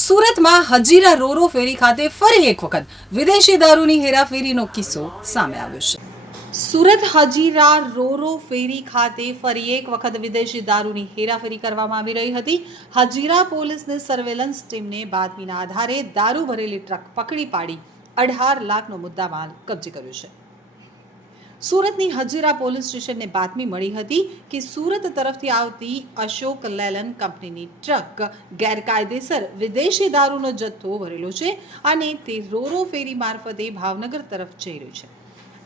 સુરતમાં હજીરા રોરો ફેરી ખાતે ફરી એક વખત વિદેશી દારૂની હેરાફેરીનો કિસ્સો સામે આવ્યો છે। સુરત હજીરા રોરો ફેરી ખાતે ફરી એક વખત વિદેશી દારૂની હેરાફેરી કરવામાં આવી રહી હતી। હજીરા પોલીસની સર્વેલન્સ ટીમને બાતમીના આધારે દારૂ ભરેલી ટ્રક પકડી પાડી 18 લાખનો મુદ્દામાલ કબજે કર્યો છે। સુરતની હજીરા પોલીસ સ્ટેશનને બાતમી મળી હતી કે સુરત તરફથી આવતી અશોક લેલન કંપનીની ટ્રક ગેરકાયદેસર વિદેશી દારૂનો જથ્થો ભરેલો છે અને તે રોરો ફેરી મારફતે ભાવનગર તરફ જઈ રહ્યું છે।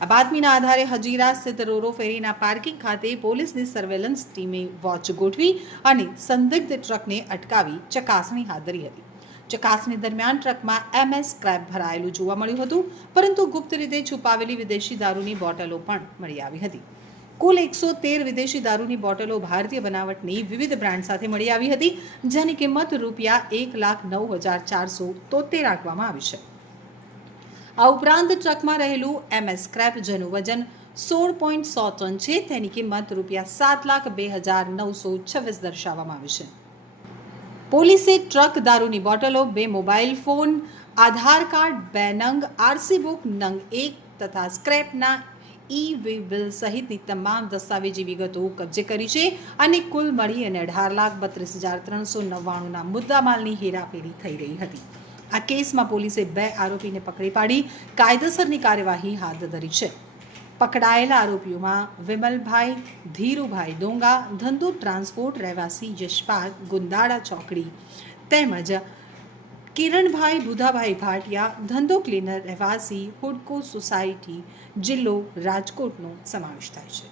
આ બાતમીના આધારે હજીરા સ્થિત રોરો ફેરીના પાર્કિંગ ખાતે પોલીસની સર્વેલન્સ ટીમે વોચ ગોઠવી અને સંદિગ્ધ ટ્રકને અટકાવી ચકાસણી હાથ ધરી હતી। ચકાસણી દરમિયાન ટ્રકમાં MS સ્ક્રેપ ભરાયેલું જોવા મળ્યું હતું, પરંતુ ગુપ્ત રીતે છુપાવેલી વિદેશી દારૂની બોટલો પણ મળી આવી હતી। કુલ 113 વિદેશી દારૂની બોટલો ભારતીય બનાવટની વિવિધ બ્રાન્ડ સાથે મળી આવી હતી, જેની કિંમત ₹1,09,473 રાખવામાં આવી છે। આ ઉપરાંત ટ્રકમાં રહેલું MS સ્ક્રેપ જેનું વજન 16.100 ટન છે, તેની કિંમત ₹7,02,926 દર્શાવવામાં આવી છે। પોલીસે ટ્રક, દારૂની બોટલો, 2 મોબાઈલ ફોન, આધાર કાર્ડ, 2 નંગ, RC બુક નંગ 1 તથા સ્ક્રેપના ઈ-વે બિલ સહિતની તમામ દસ્તાવેજી વિગતો કબજે કરી છે અને કુલ મળી 18,32,399ના મુદ્દામાલની હેરાફેરી થઈ રહી હતી। આ કેસમાં પોલીસે 2 આરોપીને પકડી પાડી કાયદેસરની કાર્યવાહી હાથ ધરી છે। પકડાયેલા આરોપીઓમાં વિમલભાઈ ધીરુભાઈ ડોંગા, ધંધો ટ્રાન્સપોર્ટ, રહેવાસી યશપાલ ગુંદાળા ચોકડી, તેમજ કિરણભાઈ બુધાભાઈ ભાટિયા, ધંધો ક્લીનર, રહેવાસી હુડકો સોસાયટી, જિલ્લો રાજકોટનો સમાવેશ થાય છે।